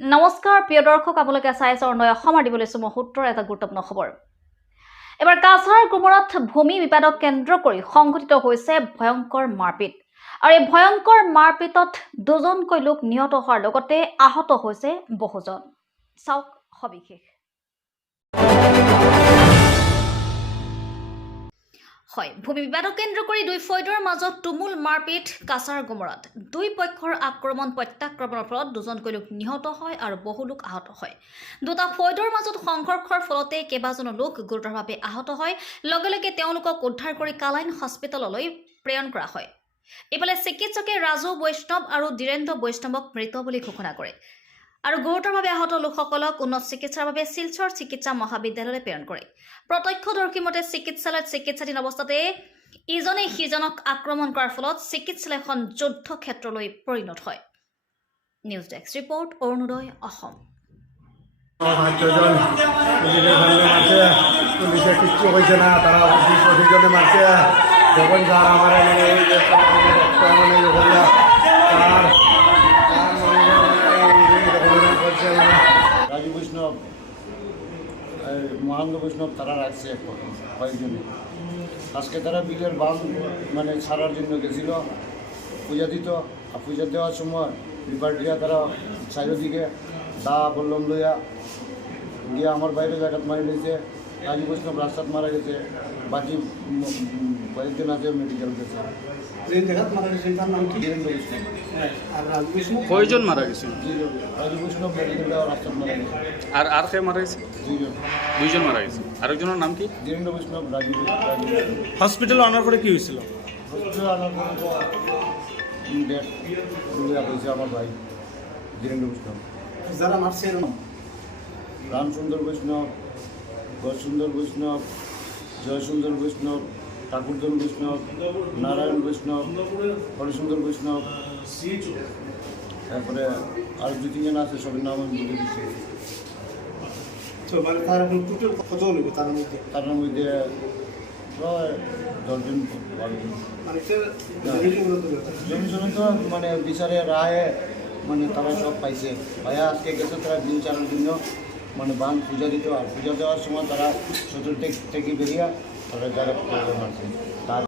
নমস্কাৰ প্ৰিয় দৰ্শক আপোনালোকে চাই আছে অন্য অসমৰ দিবলৈ মুহূৰ্তৰ এটা গুৰুত্বপূৰ্ণ খবৰ। এবাৰ কাছাৰ গুমৰাত ভূমি বিবাদক কেন্দ্ৰ কৰি সংঘটিত হৈছে ভয়ংকৰ মাৰপিট আৰু এই ভয়ংকৰ মাৰপিটত দুজনকৈ লোক নিহত হোৱাৰ লগতে আহত হৈছে বহুজন। চাওক সবিশেষ। হয়, ভূমি বিবাদক কেন্দ্ৰ কৰি দুই ফৈদৰ মাজত তুমুল মাৰপিট কাছাৰ গুমৰাত। দুই পক্ষৰ আক্ৰমণ প্ৰত্যাক্ৰমণৰ ফলত দুজনকৈ লোক নিহত হয় আৰু বহু লোক আহত হয়। দুটা ফৈদৰ মাজত সংঘৰ্ষৰ ফলতে কেইবাজনো লোক গুৰুতৰভাৱে আহত হয়। লগে লগে তেওঁলোকক উদ্ধাৰ কৰি কালাইন হস্পিটেললৈ প্ৰেৰণ কৰা হয়। ইফালে চিকিৎসকে ৰাজু বৈষ্ণৱ আৰু ধীৰেন্দ্ৰ বৈষ্ণৱক মৃত বুলি ঘোষণা কৰে আৰু গুৰুতৰভাৱে আহত লোকসকলক উন্নত চিকিৎসাৰ বাবে শিলচৰ চিকিৎসা মহাবিদ্যালয়লৈ প্ৰেৰণ কৰে। প্ৰত্যক্ষদৰ্শীৰ মতে চিকিৎসালয়ত চিকিৎসাধীন অৱস্থাতে ইজনে সিজনক আক্ৰমণ কৰাৰ ফলত চিকিৎসালয়খন যুদ্ধ ক্ষেত্ৰলৈ পৰিণত হয়। নিউজ ডেস্ক ৰিপৰ্ট অৰুণোদয় অসম। পুলিশে কিচ্ছু হয়েছে না, তারা অধিজনে মারছে। যখন যার আমার রাজু বৈষ্ণব, মহানন্দ বৈষ্ণব তারা রাখছে কয়েকজনে। আজকে তারা বিলের বাঁধ ছাড়ার জন্য গেছিল পূজা দিত। আর পূজা দেওয়ার সময় বিপার্টিরা তারা চারিদিকে দা বললম লইয়া গিয়ে আমার বাইরে জায়গাত মারি দিয়েছে। রাজু বৈষ্ণব রাস্তাত মারা গেছে, বাকি কয়েকজন আছে মেডিকেল গেছে। কয়জন মারা গেছে? রাজু বৈষ্ণব মেডিকেল দেওয়া রাস্তাত মারা গেছে। আর কে মারা গেছে? দুইজন মারা গেছে। আরেকজনের নাম কি? ধীরেন্দ্র বৈষ্ণব, রাজু। হসপিটাল আনার পরে কি হয়েছিল? হসপিটাল আনার পরে ডেট হয়েছে আমার ভাই ধীরেন্দ্র বৈষ্ণব। যারা মারছে রামসুন্দর বৈষ্ণব, গজসুন্দর বৈষ্ণব, জয়সুন্দর বৈষ্ণব, ঠাকুরধন বৈষ্ণব, নারায়ণ বৈষ্ণব, হরিসুন্দর বৈষ্ণব, তারপরে আর দু তিনজন আছে, সবের নাম আমি বলে দিচ্ছি। তার এখন টোটাল কতজন হইব তার মধ্যে? তার মধ্যে প্রায় 10 জন 12 জন। জমি তো বিচারে রায়ে তারা সব পাইছে। ভাইয়া আজকে গেছে তারা বিল চালানোর জন্য বান পূজা দিত। আর পূজা দেওয়ার সময় তারা চতুর্থ থেকে বেরিয়ে তারা যারা মারছে তার